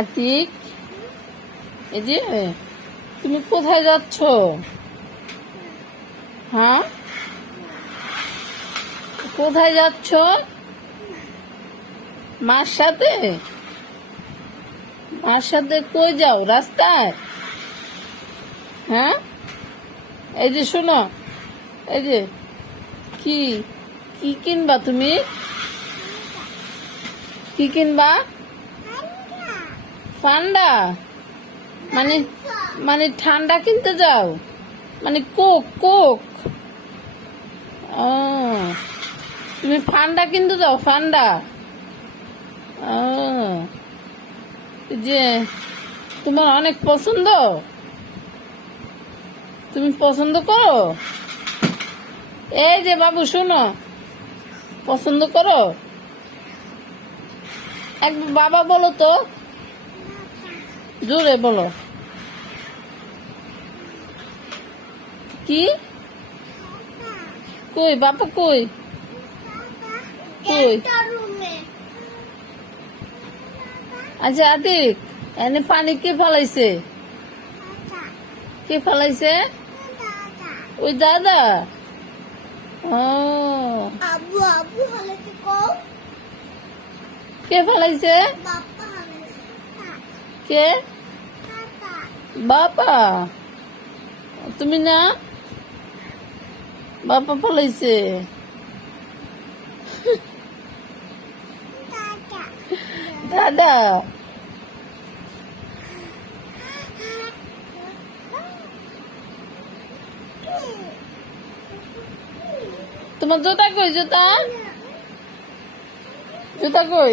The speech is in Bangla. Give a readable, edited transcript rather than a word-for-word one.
আতিক, এই যে তুমি কোথায় যাচ্ছ? হ্যাঁ, কোথায় যাচ্ছ? মার সাথে? মার সাথে কই যাও? রাস্তায়? হ্যাঁ, এই যে শোনো, এই যে কি কি কিনবা তুমি? কি কিনবা? ঠান্ডা? মানে মানে ঠান্ডা কিনতে যাও? মানে কোক কোক? ও, তুমি ঠান্ডা কিনতে যাও? ঠান্ডা? ও, যে তোমার অনেক পছন্দ, তুমি পছন্দ করো? এই যে বাবু শোনো, পছন্দ করো? একবার বাবা বলো তো, জোরে বলো। কি কই বাবা কই? কই? আচ্ছা আতিক, এনে পানি কে ফেলাইছে? কে ফেলাইছে? ওই দাদা। ও, আব্বু আব্বু হলেছে কও কে ফেলাইছে? বাপ্পা হলেছে কে? টাটা বাবা। তুমি না? বাবা ফেলাইছে। টাটা দাদা। তোমার জুতা কই? জুতা জুতা কই?